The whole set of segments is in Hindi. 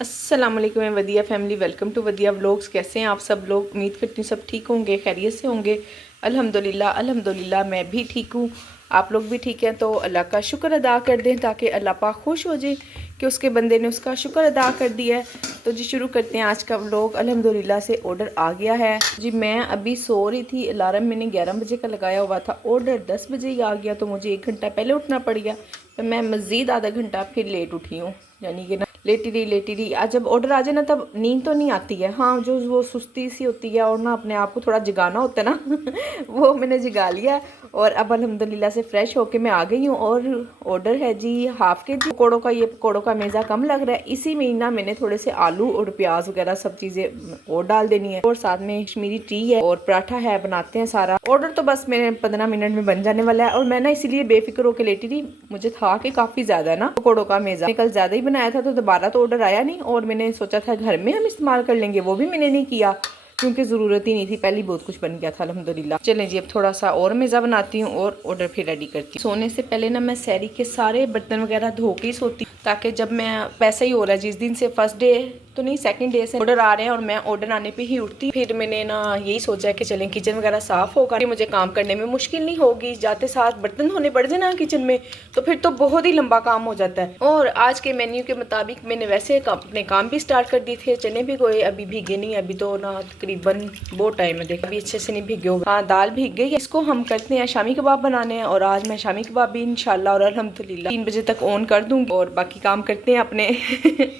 अस्सलाम वालेकुम वदिया फैमिली, वेलकम टू वदिया व्लॉग्स। कैसे हैं आप सब लोग? उम्मीद करती हूँ सब ठीक होंगे, खैरियत से होंगे। अल्हम्दुलिल्लाह अल्हम्दुलिल्लाह मैं भी ठीक हूँ, आप लोग भी ठीक हैं। तो अल्लाह का शुक्र अदा कर दें ताकि अल्लाह पाक खुश हो जाए कि उसके बंदे ने उसका शुक्र अदा कर दिया है। तो जी शुरू करते हैं आज का व्लॉग। अल्हम्दुलिल्लाह से ऑर्डर आ गया है जी। मैं अभी सो रही थी, अलार्म मैंने 11 बजे का लगाया हुआ था, ऑर्डर 10 बजे ही आ गया। तो मुझे 1 घंटा पहले उठना पड़ गया, तो मैं मज़ीद आधा घंटा फिर लेट उठी हूँ, यानी कि ना लेटी रही। आज जब ऑर्डर आ जाए ना तब नींद तो नहीं आती है, हाँ जो वो सुस्ती सी होती है और ना अपने आप को थोड़ा जगाना होता है ना वो मैंने जगा लिया। और अब अल्हम्दुलिल्लाह से फ्रेश होके मैं आ गई हूँ। और ऑर्डर है जी हाफ के जी पकौड़ों का। ये पकौड़ों का मेज़ा कम लग रहा है, इसी में ना मैंने थोड़े से आलू और प्याज वगैरह सब चीज़ें और डाल देनी है। और साथ में कश्मीरी टी है और पराठा है, बनाते हैं सारा। ऑर्डर तो बस मेरे 15 मिनट में बन जाने वाला है। और मैं ना इसीलिए बेफिक्र होकर लेटी रही, मुझे था कि काफ़ी ज़्यादा ना पकौड़ों का मेज़ा, कल ज़्यादा ही बनाया था तो दोबारा तो ऑर्डर आया नहीं। और मैंने सोचा था घर में हम इस्तेमाल कर लेंगे, वो भी मैंने नहीं किया क्योंकि ज़रूरत ही नहीं थी, पहले बहुत कुछ बन गया था अल्हम्दुलिल्लाह। चलें जी अब थोड़ा सा और मेज़ा बनाती हूँ और ऑर्डर फिर रेडी करती हूँ। सोने से पहले ना मैं सहरी के सारे बर्तन वगैरह धो के ही सोती, ताकि जब मैं पैसा ही हो रहा है जिस दिन से फर्स्ट डे तो नहीं सेकंड डे से ऑर्डर आ रहे हैं और मैं ऑर्डर आने पे ही उठती, फिर मैंने ना यही सोचा कि चलें किचन वगैरह साफ़ होगा, मुझे काम करने में मुश्किल नहीं होगी। जाते साथ बर्तन धोने पड़ जाए ना किचन में तो फिर तो बहुत ही लंबा काम हो जाता है। और आज के मेन्यू के मुताबिक मैंने वैसे अपने काम भी स्टार्ट कर दिए थे। चने भी गोए, अभी भीगे नहीं, अभी तो ना तकरीबन बहुत टाइम है, देखा अभी अच्छे से नहीं भीगे होगा। हाँ दाल भीग गई, इसको हम करते हैं शामी कबाब बनाने हैं। और आज मैं शामी कबाब भी इंशाल्लाह और अल्हम्दुलिल्लाह 3 बजे तक ऑन कर दूंगी और बाकी काम करते हैं अपने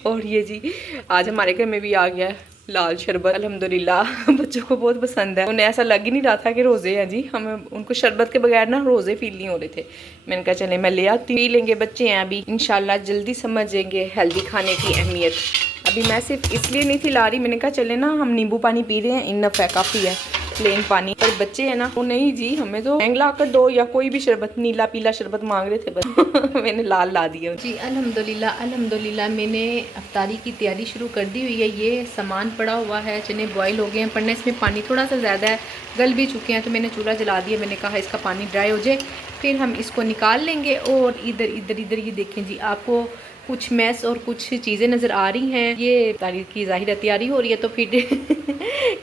और ये जी आज हमारे घर में भी आ गया है लाल शरबत, अल्हम्दुलिल्लाह बच्चों को बहुत पसंद है। उन्हें ऐसा लग ही नहीं रहा था कि रोज़े हैं जी, हमें उनको शरबत के बगैर ना रोज़े फील नहीं हो रहे थे। मैंने कहा चले मैं ले आती, पी लेंगे, बच्चे हैं अभी इंशाल्लाह जल्दी समझेंगे हेल्दी खाने की अहमियत। अभी मैं सिर्फ इसलिए नहीं थी ला रही, मैंने कहा चले ना हम नींबू पानी पी रहे हैं, इनफ है, काफ़ी है प्लेन पानी। पर बच्चे हैं ना वो नहीं जी, हमें तो मैंग ला कर दो या कोई भी शरबत, नीला पीला शरबत मांग रहे थे बस मैंने लाल ला दिया जी। अल्हम्दुलिल्लाह अल्हम्दुलिल्लाह मैंने अफ्तारी की तैयारी शुरू कर दी हुई है। ये सामान पड़ा हुआ है, चने बॉयल हो गए हैं, पड़ने इसमें पानी थोड़ा सा ज़्यादा है, गल भी चुके हैं, तो मैंने चूल्हा जला दिया। मैंने कहा इसका पानी ड्राई हो जाए फिर हम इसको निकाल लेंगे। और इधर ये देखें जी, आपको कुछ मैस और कुछ चीज़ें नज़र आ रही हैं, ये तारीख की ज़ाहिर तैयारी हो रही है तो फिर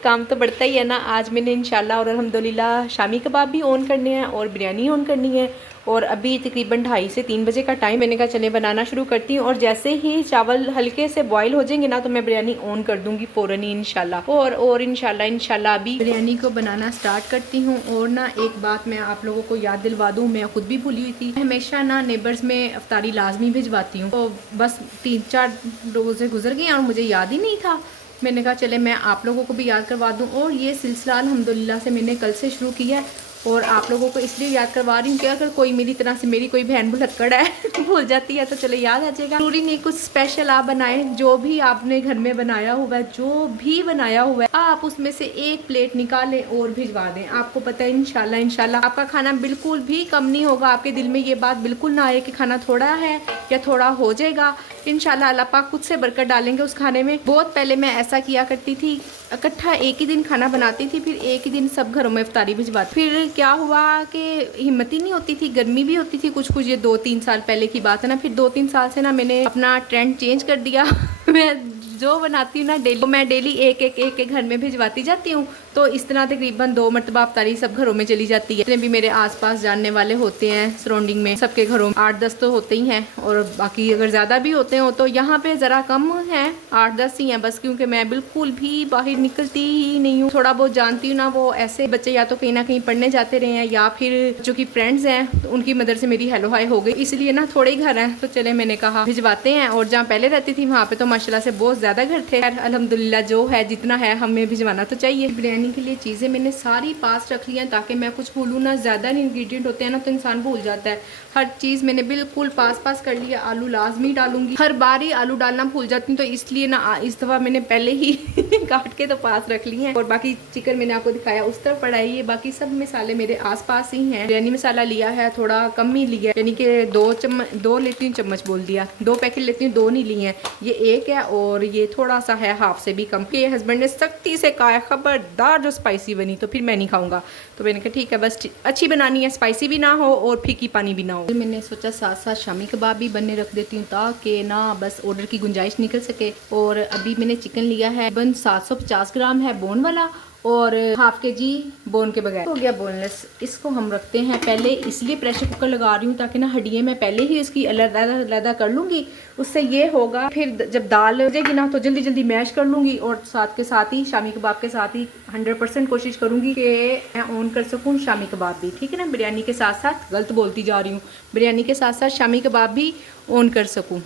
काम तो बढ़ता ही है ना। आज मैंने इंशाल्लाह और अल्हम्दुलिल्लाह शामी कबाब भी ऑन करने हैं और बिरयानी ऑन करनी है। और अभी तकरीबन 2:30 से 3 बजे का टाइम, मैंने कहा चले बनाना शुरू करती हूँ। और जैसे ही चावल हल्के से बॉयल हो जाएंगे ना तो मैं बिरयानी ऑन कर दूंगी फ़ौरन ही इंशाल्लाह। और इंशाल्लाह अभी बिरयानी को बनाना स्टार्ट करती हूँ। और ना एक बात मैं आप लोगों को याद दिलवा दूँ, मैं खुद भी भूली हुई थी, हमेशा ना नेबर्स में अफ्तारी लाजमी भिजवाती हूँ, तो बस 3-4 रोज़े गुजर गए और मुझे याद ही नहीं था। मैंने कहा चले मैं आप लोगों को भी याद करवा दूं। और ये सिलसिला अल्हम्दुलिल्लाह से मैंने कल से शुरू किया है और आप लोगों को इसलिए याद करवा रही हूँ कि अगर कोई मेरी तरह से, मेरी कोई बहन भुलक्कड़ है भूल जाती है तो चले याद आ जाएगा। जरूरी नहीं कुछ स्पेशल आप बनाएं, जो भी आपने घर में बनाया हुआ है, जो भी बनाया हुआ है आप उसमें से एक प्लेट निकालें और भिजवा दें। आपको पता है इंशाल्लाह आपका खाना बिल्कुल भी कम नहीं होगा। आपके दिल में ये बात बिल्कुल ना आए कि खाना थोड़ा है या थोड़ा हो जाएगा। इंशाल्लाह अल्लाह पाक खुद से बरकत डालेंगे उस खाने में। बहुत पहले मैं ऐसा किया करती थी, इकट्ठा एक ही दिन खाना बनाती थी, फिर एक ही दिन सब घरों में इफ्तारी भिजवाती। फिर क्या हुआ कि हिम्मत ही नहीं होती थी, गर्मी भी होती थी कुछ, ये 2-3 साल पहले की बात है ना। फिर 2-3 साल से ना मैंने अपना ट्रेंड चेंज कर दिया मैं जो बनाती हूँ ना डेली, तो मैं डेली एक घर में भिजवाती जाती हूँ। तो इस तरह तकरीबन 2 मरतबा अफ्तारी सब घरों में चली जाती है। जितने भी मेरे आसपास जानने वाले होते हैं सराउंडिंग में, सबके घरों में 8-10 तो होते ही हैं। और बाकी अगर ज़्यादा भी होते हो तो यहाँ पे ज़रा कम हैं, 8-10 ही हैं बस, क्योंकि मैं बिल्कुल भी बाहर निकलती ही नहीं हूँ। थोड़ा बहुत जानती हूँ ना, वो ऐसे बच्चे या तो कहीं ना कहीं पढ़ने जाते रहे हैं या फिर जो कि फ्रेंड्स हैं तो उनकी मदर से मेरी हेलो हाय हो गई, इसलिए ना थोड़े ही घर हैं तो चले मैंने कहा भिजवाते हैं। और जहाँ पहले रहती थी वहाँ पे तो माशाल्लाह से बहुत ज़्यादा घर थे। अल्हम्दुलिल्लाह जो है जितना है हमें भिजवाना तो चाहिए। बिरयानी के लिए चीज़ें मैंने सारी पास रख ली हैं ताकि मैं कुछ भूलूँ ना। ज़्यादा इंग्रेडिएंट होते हैं ना तो इंसान भूल जाता है। हर चीज़ मैंने बिल्कुल पास कर लिया। आलू लाजमी डालूंगी, हर बार ही आलू डालना भूल जाती हूँ तो इसलिए ना इस दफ़ा मैंने पहले ही काट के तो पास रख लिए हैं। और बाकी चिकन मैंने आपको दिखाया उस तरफ पड़ा है। ये बाकी सब मसाले मेरे आसपास ही हैं। बिरयानी मसाला लिया है थोड़ा कम ही लिया, यानी कि 2 लेती हूँ, चम्मच बोल दिया, 2 पैकेट लेती हूँ, 2 नहीं लिए हैं। ये 1 है और ये थोड़ा सा है हाफ से भी कम। ये हस्बैंड ने सख्ती से कहा है खबरदार बेकार जो स्पाइसी बनी तो फिर मैं नहीं खाऊंगा। तो मैंने कहा ठीक है, बस अच्छी बनानी है, स्पाइसी भी ना हो और फीकी पानी भी ना हो। फिर मैंने सोचा साथ साथ शामी कबाब भी बनने रख देती हूँ ताकि ना बस ऑर्डर की गुंजाइश निकल सके। और अभी मैंने चिकन लिया है, बन 750 ग्राम है बोन वाला और हाफ kg बोन के बगैर हो गया बोनलेस। इसको हम रखते हैं पहले, इसलिए प्रेशर कुकर लगा रही हूँ ताकि ना हड्डियाँ मैं पहले ही इसकी अलग कर लूँगी। उससे ये होगा फिर जब दाल हो जाएगी ना तो जल्दी जल्दी मैश कर लूँगी। और साथ के साथ ही शामी कबाब के साथ ही 100% कोशिश करूँगी कि मैं ऑन कर सकूँ शामी कबाब भी, ठीक है ना। बिरयानी के साथ साथ, गलत बोलती जा रही हूँ, बिरयानी के साथ साथ शामी कबाब भी ऑन कर सकूँ।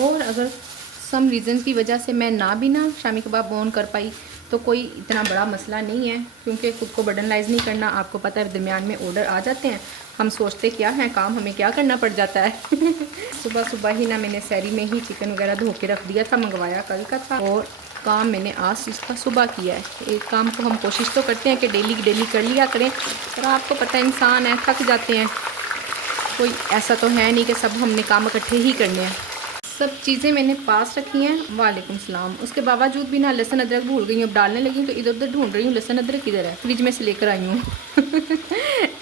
और अगर सम रीज़न की वजह से मैं ना शामी कबाब ऑन कर पाई तो कोई इतना बड़ा मसला नहीं है, क्योंकि खुद को बर्डनलाइज नहीं करना। आपको पता है दरमियान में ऑर्डर आ जाते हैं, हम सोचते क्या हैं, काम हमें क्या करना पड़ जाता है। सुबह सुबह ही ना मैंने सैरी में ही चिकन वगैरह धो के रख दिया था, मंगवाया कल का था, और काम मैंने आज इसका सुबह किया है। एक काम को हम कोशिश तो करते हैं कि डेली कर लिया करें, पर आपको पता है इंसान है, थक जाते हैं। कोई ऐसा तो है नहीं कि सब हमने काम इकट्ठे ही करने हैं। सब चीज़ें मैंने पास रखी हैं। वालेकुम सलाम। उसके बावजूद भी ना लहसुन अदरक भूल गई हूँ, अब डालने लगी तो इधर उधर ढूंढ रही हूँ लहसुन अदरक किधर है, फ्रिज में से लेकर आई हूँ।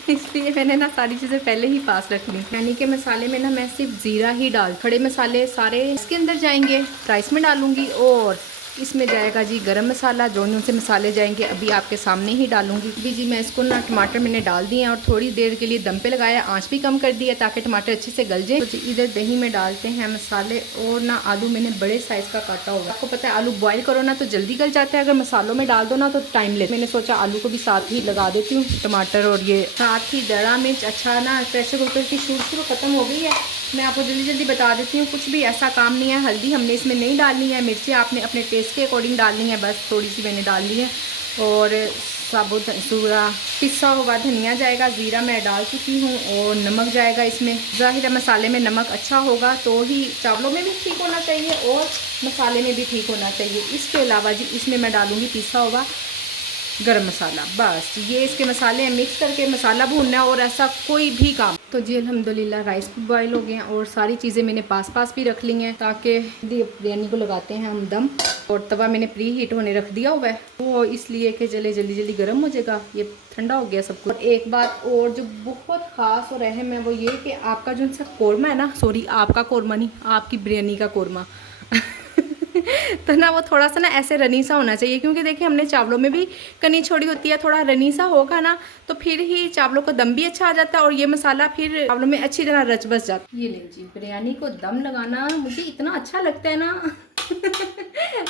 इसलिए मैंने ना सारी चीज़ें पहले ही पास रख ली। यानी कि मसाले में ना मैं सिर्फ ज़ीरा ही डाल, खड़े मसाले सारे इसके अंदर जाएंगे, राइस में डालूंगी, और इसमें जाएगा जी गरम मसाला, जो से मसाले जाएंगे अभी आपके सामने ही डालूंगी। अभी जी मैं इसको ना टमाटर मैंने डाल दिए हैं और थोड़ी देर के लिए दम पे लगाया, आंच भी कम कर दिया ताकि टमाटर अच्छे से गल जाए। तो इधर दही में डालते हैं मसाले, और ना आलू मैंने बड़े साइज़ का काटा होगा। आपको पता है आलू बॉयल करो ना तो जल्दी गल जाता है, अगर मसालों में डाल दो ना तो टाइम ले। मैंने सोचा आलू को भी साथ ही लगा देती हूँ, टमाटर और ये साथ ही दड़ा मिर्च। अच्छा ना प्रेशर कुकर की शुरू ख़त्म हो गई है, मैं आपको जल्दी बता देती हूँ, कुछ भी ऐसा काम नहीं है। हल्दी हमने इसमें नहीं डालनी है, मिर्ची आपने अपने टेस्ट के अकॉर्डिंग डालनी है, बस थोड़ी सी मैंने डाल ली है। और साबुत सूरा पिसा हुआ धनिया जाएगा, ज़ीरा मैं डाल चुकी हूँ, और नमक जाएगा इसमें। ज़ाहिर है मसाले में नमक अच्छा होगा तो ही चावलों में भी ठीक होना चाहिए और मसाले में भी ठीक होना चाहिए। इसके अलावा जी इसमें मैं डालूँगी पिसा हुआ गरम मसाला। बस ये इसके मसाले मिक्स करके मसाला भूनना है, और ऐसा कोई भी काम। तो जी अल्हम्दुलिल्लाह राइस भी बॉयल हो गए हैं और सारी चीज़ें मैंने पास भी रख ली हैं ताकि बिरयानी को लगाते हैं हम दम। और तवा मैंने प्री हीट होने रख दिया हुआ है, वो इसलिए कि चले जल्दी गर्म हो जाएगा, ये ठंडा हो गया सब कुछ। और एक बात और जो बहुत ख़ास और अहम है वो ये कि आपका जो सा कौरमा है ना, सॉरी आपका कौरमा नहीं, आपकी बिरयानी का कौरमा तो ना वो थोड़ा सा ना ऐसे रनी सा होना चाहिए, क्योंकि देखिए हमने चावलों में भी कनी छोड़ी होती है। थोड़ा रनी सा होगा ना तो फिर ही चावलों को दम भी अच्छा आ जाता है और ये मसाला फिर चावलों में अच्छी तरह रच बस जाता है। ये ले जी बिरयानी को दम लगाना मुझे इतना अच्छा लगता है ना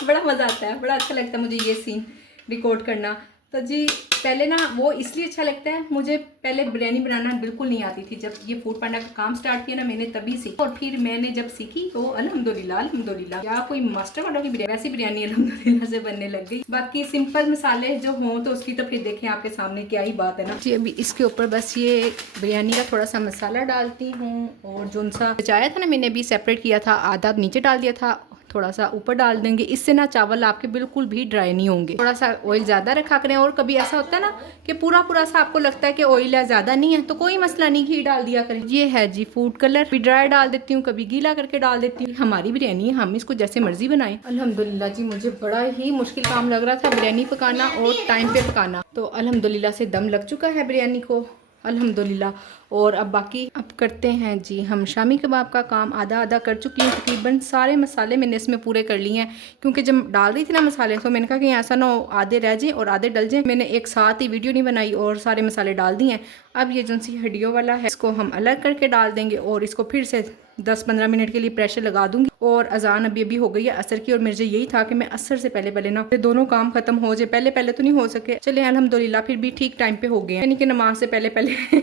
बड़ा मज़ा आता है, बड़ा अच्छा लगता है मुझे ये सीन रिकॉर्ड करना। तो जी पहले ना वो इसलिए अच्छा लगता है, मुझे पहले बिरयानी बनाना बिल्कुल नहीं आती थी। जब ये फूड पांडा का काम स्टार्ट किया ना मैंने तभी सीखी, और फिर मैंने जब सीखी तो अल्हम्दुलिल्लाह या कोई मास्टर वालों की बिरयानी, वैसी बिरयानी अल्हम्दुलिल्लाह से बनने लग गई। बाकी सिंपल मसाले जो हों तो उसकी तो फिर देखें आपके सामने क्या ही बात है ना जी। अभी इसके ऊपर बस ये बिरयानी का थोड़ा सा मसाला डालती हूँ, और जो सा बचाया था ना मैंने अभी सेपरेट किया था, आधा नीचे डाल दिया था, थोड़ा सा ऊपर डाल देंगे। इससे ना चावल आपके बिल्कुल भी ड्राई नहीं होंगे। थोड़ा सा ऑयल ज़्यादा रखा करें, और कभी ऐसा होता है ना कि पूरा सा आपको लगता है कि ऑयल है ज़्यादा नहीं है तो कोई मसला नहीं, घी डाल दिया करें। ये है जी फूड कलर, भी ड्राई डाल देती हूँ, कभी गीला करके डाल देती हूँ। हमारी बिरयानी है, हम इसको जैसे मर्जी बनाएं। अल्हम्दुलिल्लाह जी मुझे बड़ा ही मुश्किल काम लग रहा था बिरयानी पकाना और टाइम पे पकाना, तो अल्हम्दुलिल्लाह से दम लग चुका है बिरयानी को अल्हम्दुलिल्लाह। और अब बाकी अब करते हैं जी हम शामी कबाब का काम। आधा कर चुकी हूँ, तकरीबन सारे मसाले मैंने इसमें पूरे कर लिए हैं, क्योंकि जब डाल रही थी ना मसाले तो मैंने कहा कि ऐसा ना हो आधे रह जाएँ और आधे डल जाएँ। मैंने एक साथ ही वीडियो नहीं बनाई और सारे मसाले डाल दिए हैं। अब ये जो सी हड्डियों वाला है इसको हम अलग करके डाल देंगे, और इसको फिर से 10-15 मिनट के लिए प्रेशर लगा दूंगी। और अजान अभी हो गई है असर की, और मुझे यही था कि मैं असर से पहले ना दोनों काम खत्म हो जाए। पहले तो नहीं हो सके, चले अल्हम्दुलिल्लाह फिर भी ठीक टाइम पे हो गए, यानी कि नमाज से पहले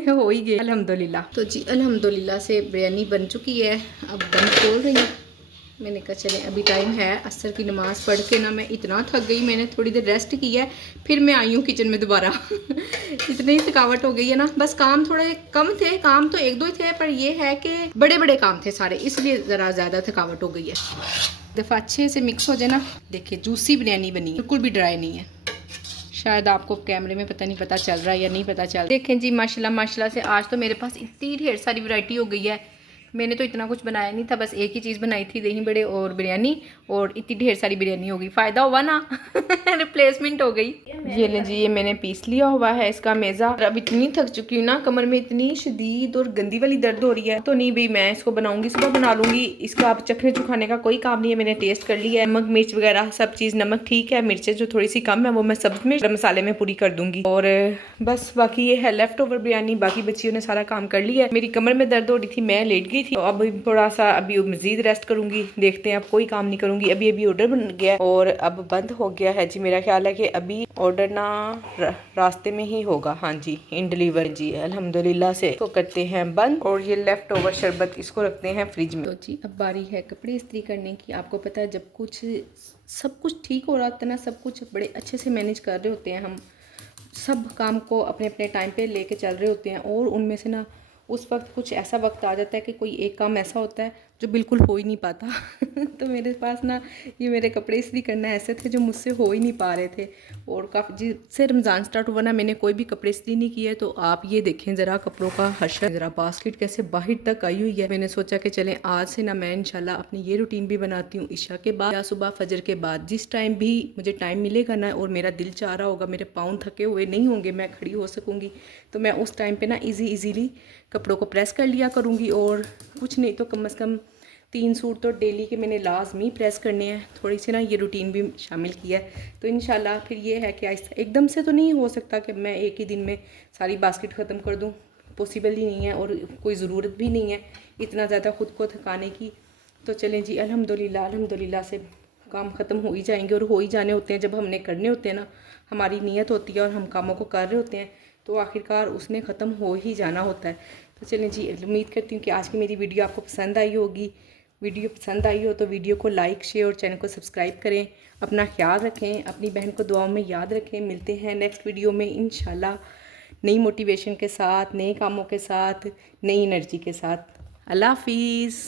हो ही गए अल्हम्दुलिल्लाह। तो जी अल्हम्दुलिल्लाह से बिरयानी बन चुकी है, अब दम खोल रही हूँ। मैंने कहा चले अभी टाइम है, असर की नमाज़ पढ़ के ना मैं इतना थक गई, मैंने थोड़ी देर रेस्ट की है, फिर मैं आई हूँ किचन में दोबारा इतनी थकावट हो गई है ना, बस काम थोड़े कम थे, काम तो 1-2 ही थे, पर ये है कि बड़े काम थे सारे, इसलिए ज़रा ज़्यादा थकावट हो गई है। दफ़ा अच्छे से मिक्स हो जाए ना, देखिए जूसी बिरयानी बनी है, बिल्कुल भी ड्राई नहीं है। शायद आपको कैमरे में पता चल रहा है या नहीं पता चल रहा। देखें जी माशाल्लाह से आज तो मेरे पास इतनी ढेर सारी वैरायटी हो गई है। मैंने तो इतना कुछ बनाया नहीं था, बस एक ही चीज़ बनाई थी, दही बड़े और बिरयानी, और इतनी ढेर सारी बिरयानी हो गई। फ़ायदा हुआ ना रिप्लेसमेंट हो गई। ये ले जी, ये मैंने पीस लिया हुआ है इसका मेज़ा। अब इतनी थक चुकी हूँ ना, कमर में इतनी शदीद और गंदी वाली दर्द हो रही है, तो नहीं भाई मैं इसको बनाऊंगी, सुबह बना लूंगी। इसका अब चखने चुखाने का कोई काम नहीं है, मैंने टेस्ट कर लिया है। नमक मिर्च वगैरह सब चीज़, नमक ठीक है, मिर्चें जो थोड़ी सी कम है वो मैं सब्ज मिर्च मसाले में पूरी कर दूंगी। और बस बाकी ये है लेफ्ट ओवर बिरयानी, बाकी बच्चियों ने सारा काम कर लिया है। मेरी कमर में दर्द हो रही थी, मैं लेट गई थी, अब थोड़ा सा अभी मजीद रेस्ट करूंगी। देखते हैं, अब कोई काम नहीं करूंगी। अभी अभी ऑर्डर बन गया और अब बंद हो गया है जी। मेरा ख्याल है कि अभी ऑर्डर ना रास्ते में ही होगा। हाँ जी, इन डिलीवर जी, अल्हम्दुलिल्लाह से तो करते हैं बंद। और ये लेफ्ट ओवर शरबत इसको रखते हैं फ्रिज में। तो जी अब बारी है कपड़े इस्त्री करने की। आपको पता है जब सब कुछ ठीक हो रहा होता है ना, सब कुछ बड़े अच्छे से मैनेज कर रहे होते हैं, हम सब काम को अपने अपने टाइम पे लेके चल रहे होते हैं, और उनमें से ना उस वक्त कुछ ऐसा वक्त आ जाता है कि कोई एक काम ऐसा होता है जो बिल्कुल हो ही नहीं पाता। तो मेरे पास ना ये मेरे कपड़े इस्त्री करना ऐसे थे जो मुझसे हो ही नहीं पा रहे थे। और काफ़ी जिससे रमज़ान स्टार्ट हुआ ना, मैंने कोई भी कपड़े इस्त्री नहीं किए। तो आप ये देखें ज़रा कपड़ों का हशर, ज़रा बास्केट कैसे बाहर तक आई हुई है। मैंने सोचा कि चलें आज से ना मैं इंशाल्लाह अपनी ये रूटीन भी बनाती हूँ, इशा के बाद या सुबह फजर के बाद, जिस टाइम भी मुझे टाइम मिलेगा ना और मेरा दिल चाह रहा होगा, मेरे पाँव थके हुए नहीं होंगे, मैं खड़ी हो सकूँगी, तो मैं उस टाइम पे ना इजीली कपड़ों को प्रेस कर लिया करूँगी। और कुछ नहीं तो कम से कम 3 सूट तो डेली के मैंने लाजमी प्रेस करने हैं। थोड़ी सी ना ये रूटीन भी शामिल किया है, तो इंशाल्लाह फिर ये है कि आहिस्ता, एकदम से तो नहीं हो सकता कि मैं एक ही दिन में सारी बास्केट ख़त्म कर दूँ, पॉसिबल ही नहीं है और कोई ज़रूरत भी नहीं है इतना ज़्यादा ख़ुद को थकाने की। तो चलें जी, अल्हम्दुलिल्लाह से काम ख़त्म हो ही जाएंगे, और हो ही जाने होते हैं जब हमने करने होते हैं ना, हमारी नीयत होती है और हम कामों को कर रहे होते हैं, तो आखिरकार उसने ख़त्म हो ही जाना होता है। तो चलें जी, उम्मीद करती हूँ कि आज की मेरी वीडियो आपको पसंद आई होगी। वीडियो पसंद आई हो तो वीडियो को लाइक शेयर और चैनल को सब्सक्राइब करें। अपना ख्याल रखें, अपनी बहन को दुआओं में याद रखें। मिलते हैं नेक्स्ट वीडियो में इंशाल्लाह, नई मोटिवेशन के साथ, नए कामों के साथ, नई एनर्जी के साथ। अल्लाह हाफिज़।